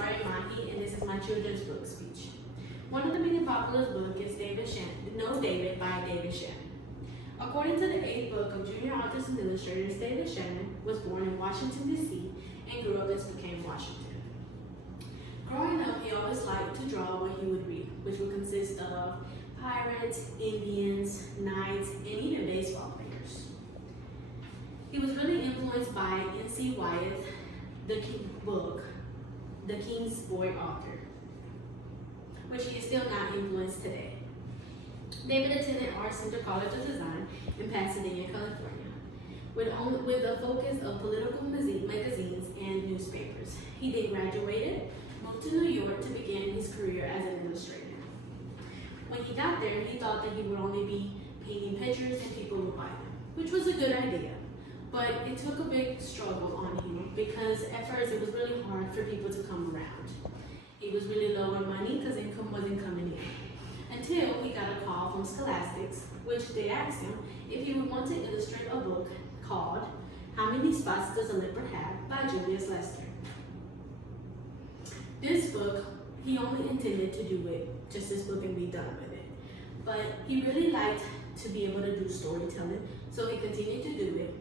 Zari and this is my children's book speech. One of the many popular books is David Shannon, Know David by David Shannon. According to the 8th book of Junior Authors and Illustrators, David Shannon was born in Washington, D.C. and grew up in Spokane, Washington. Growing up, he always liked to draw what he would read, which would consist of pirates, Indians, knights, and even baseball players. He was really influenced by N.C. Wyeth, the book, The King's Boy Author, which he is still not influenced today. David attended Art Center College of Design in Pasadena, California, with a focus of political magazines and newspapers. He then graduated, moved to New York to begin his career as an illustrator. When he got there, he thought that he would only be painting pictures and people would buy them, which was a good idea. But it took a big struggle on him because at first it was really hard for people to come around. He was really low on money because income wasn't coming in. Until he got a call from Scholastics, which they asked him if he would want to illustrate a book called How Many Spots Does a Leopard Have by Julius Lester. This book, he only intended to do it, just this book and be done with it. But he really liked to be able to do storytelling, so he continued to do it.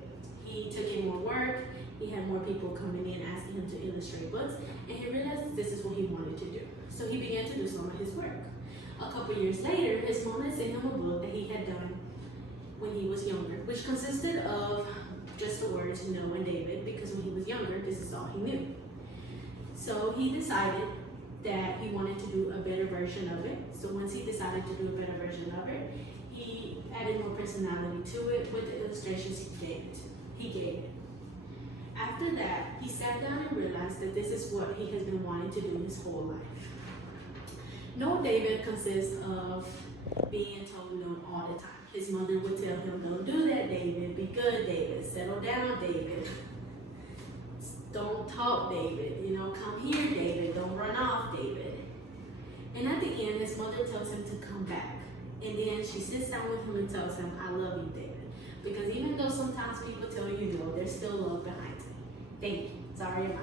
He took in more work, he had more people coming in asking him to illustrate books, and he realized that this is what he wanted to do. So he began to do some of his work. A couple years later, his mom had sent him a book that he had done when he was younger, which consisted of just the words Know and David, because when he was younger, this is all he knew. So he decided that he wanted to do a better version of it. So once he decided to do a better version of it, he added more personality to it with the illustrations he gave it. After that, he sat down and realized that this is what he has been wanting to do his whole life. Know David consists of being told no all the time. His mother would tell him, don't do that, David. Be good, David. Settle down, David. Don't talk, David. Come here, David. Don't run off, David. And at the end, his mother tells him to come back. And then she sits down with him and tells him, I love you, David. Because even though sometimes people tell you no, there's still love behind it. Thank you. Zari.